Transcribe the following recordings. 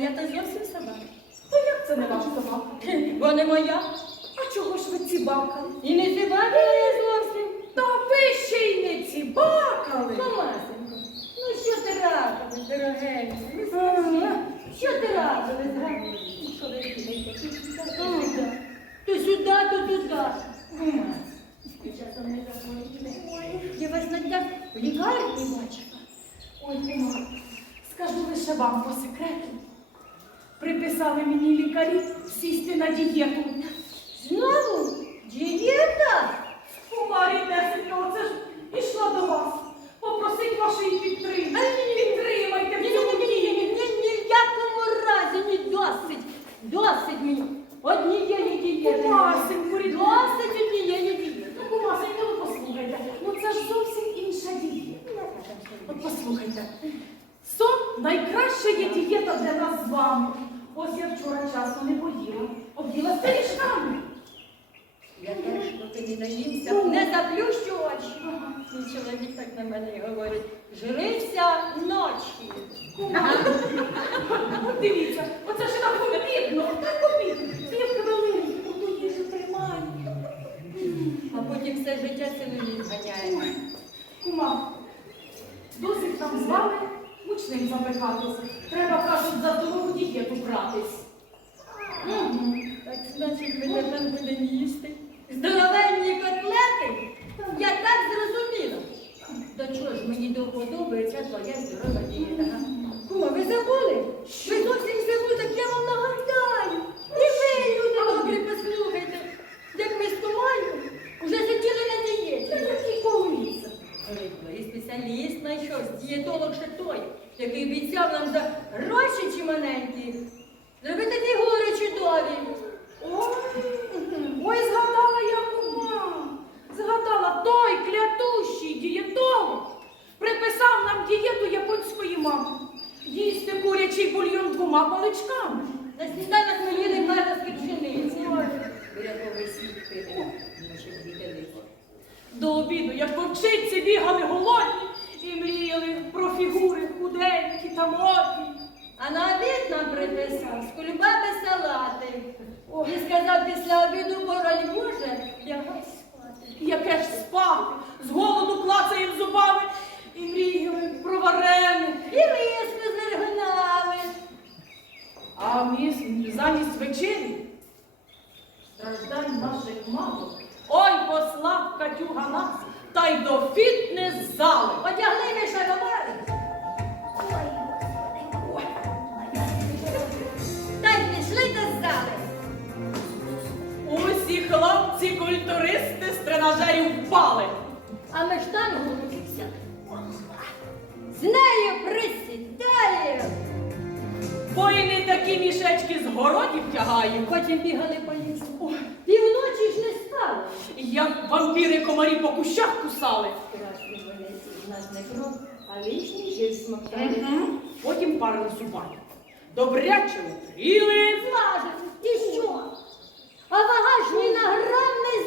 моя та зовсім собака. То як це не ваша собака? Бо не моя. А чого ж ви цібакали? І не цібакали я зовсім. Та ви ще й не цібакали. Мамасенько, ну що ти радилась, дорогенька? Що ти радилась, га? Ну що ви робите? То сюди, то туди. Мамасенько. Я вас на днях в лікарні бачила. Ой, мама, скажу лише вам по секрету. Приписали мені лікарі сісти на дієту. Знову? Дієта? Кума ріднесенька, оце ж ішла до вас. Попросить вашої підтримки. Підтримайте в цьому дієті. Ні, ні в якому разі, ні досить. Досить мені. Однієї дієти. Кумасеньку, рідне. Досить однієї дієти. Ну, кумасенька, ну послухайте. Ну це ж зовсім інша дієта. От послухайте. Сон найкраща є дієта для нас з вами. Ось я вчора часу не поїла. Об'їла пиріжками. Я теж, поки не наївся, не заплющу очі. Мій чоловік так на мене і говорить. Жрився ночі. От дивіться, оце ж так обідно, так обідно. Дві хвилини, оту їжу тримаю. А потім все життя целуліт ганяє. Кума, досить нам з вами мучним запихатись. Треба, кажуть, за здорову дієту братись. Мгм. Так значить, ви тепер будемо їсти. Здоровенні котлети? Я так зрозуміла. До чого ж мені до подобається твоя здорова дієта? га? Кума, ви забули? Ви зовсім забули, так я вам нагадаю. І ви, люди добрі, послухайте. Як ми з Туманю вже сиділи на дієті. Який колись. І спеціаліст знайшовся, ще той, який обіцяв нам за гроші чиманенькі. Зробити фігури чудові. Ой, ой, згадала я кума. Згадала той клятущий дієтолог. Приписав нам дієту японської мами. Їсти курячий бульйон двома паличками. На сніданок ми їли пити. Наші дві До обіду, як вовчиці бігали голодні фігури худенькі та модні. А на обід нам приписав з кульбаби салати. І сказав після обіду боронь Боже, лягай спати. Яке ж спати, з голоду клацаємо зубами і мріяли про вареник. І миску зергнали. А міс- замість вечері страждань наших мало. Ой, послав Катюга нас, та й до фітнес-зали. Одягли ви з тренажерів впали. А ми штангу. З нею. Бо і не такі мішечки з городів тягаємо. Потім бігали по лісу. Півночі ж не спали. Як вампіри комарі по кущах кусали. Страшні вони в нас не кров, а лишній жир смоктали. Потім парили зубами. Добряче укріли. Зважили. І що? А вага ж ні на грам не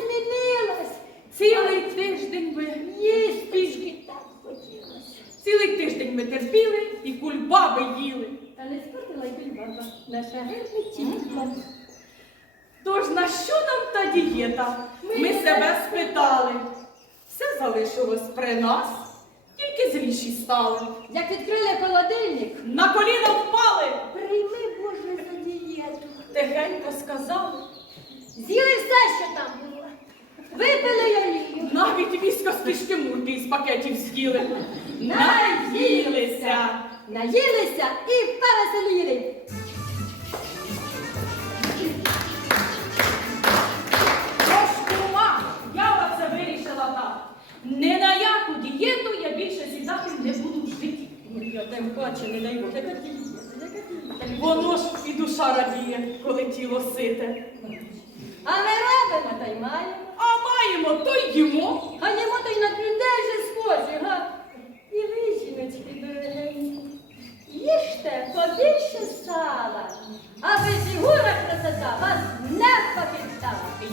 Ми терпіли і кульбаби їли. Та не спортила й бульбаба. Наша тітка. Тож на що нам та дієта? Ми, Ми себе спитали. Все залишилось при нас, тільки зріші стали. Як відкрили холодильник, На коліна впали, прийми Боже за дієту. тихенько сказали. З'їли все, що там було. Випили олію. Навіть військо мурки із пакетів з'їли. Наїлися. Наїлися і повеселіли. Тож, кума, я оце вирішила так. Не на яку дієту я більше сідати не буду в житті. Я тим паче не дай Боже, яка дієта. Воно ж і душа радіє, коли тіло сите. А ми робимо та й маємо. А маємо, то й їмо.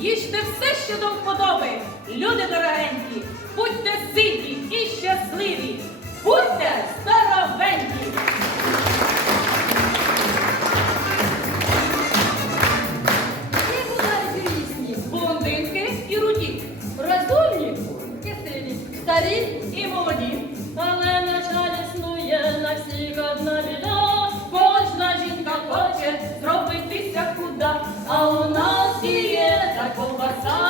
Їжте все, що до вподоби. Люди дорогенькі, будьте сильні і щасливі. Будьте здоровенькі. Amazon.